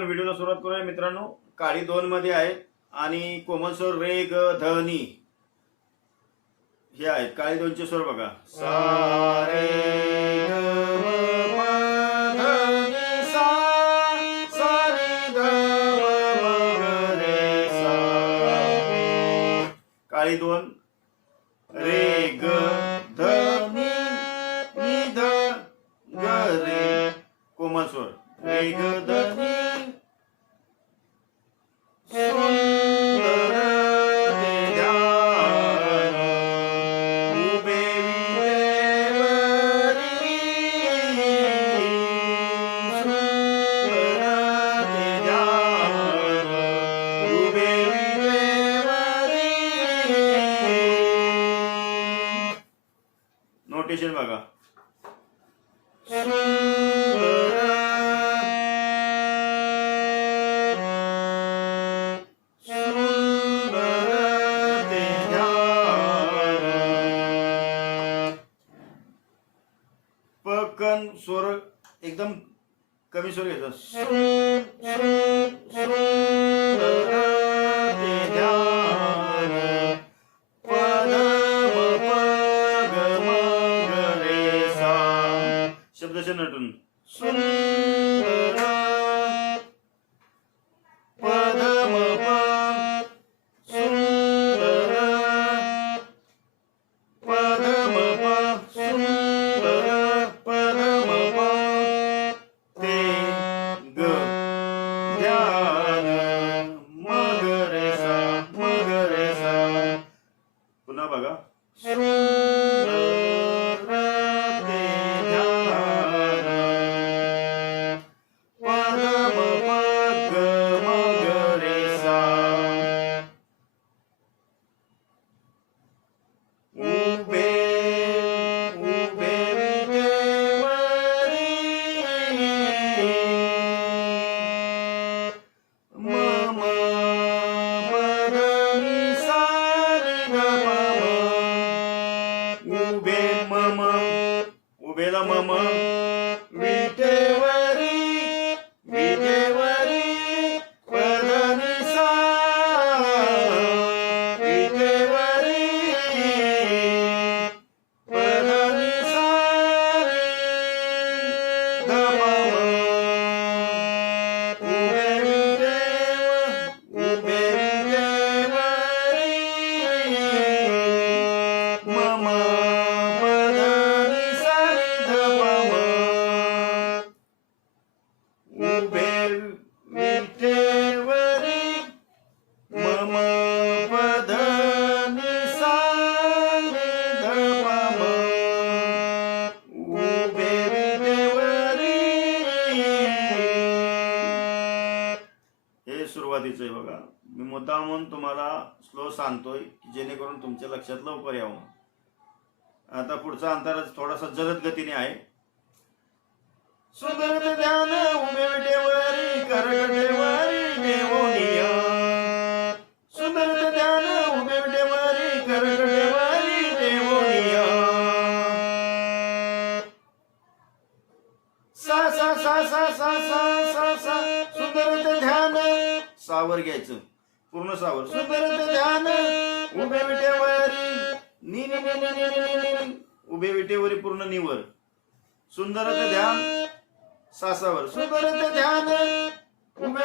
आपण व्हिडिओला सुरुवात करूया. मित्रांनो काळी दोन मध्ये आहे आणि कोमल स्वर रे ग धनी हे आहेत. काळी दोनचे स्वर बघा. सा रे आपण स्वर एकदम कमी स्वर घ्यायचा शब्दाच्या नटून सांगतोय की जेणेकरून तुमच्या लक्षात लवकर यावं आता पुढचा अंतर थोडासा जलद गतीने आहे. ध्यान सावर घ्यायचं. पूर्ण सावर. सुंदर सुंदर ध्यान सासावर. सुंदर ध्यान. उभे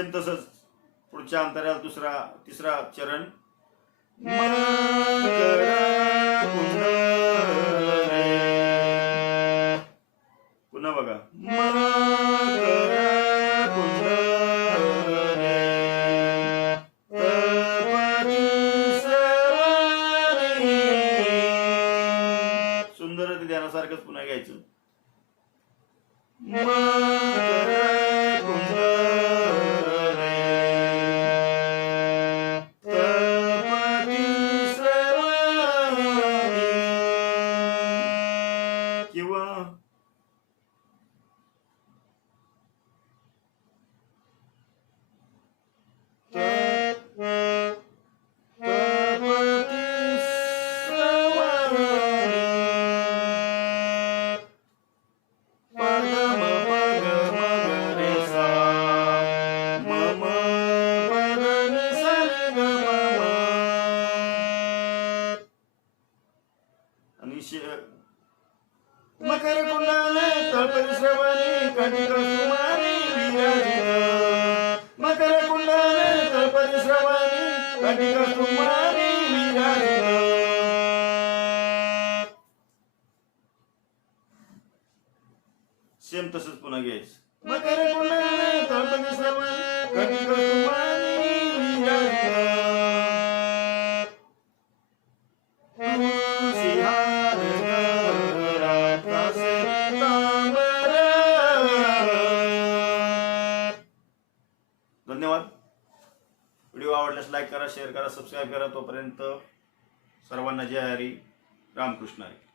सेम तसंच. पुढच्या अंतराला दुसरा तिसरा चरण. पुन्हा बघा. सेम तसंच पुन्हा घ्यायचं धन्यवाद. व्हिडिओ आवडल्यास लाईक करा शेअर करा सबस्क्राईब करा. तोपर्यंत सर्वांना जय हरी रामकृष्ण हरी.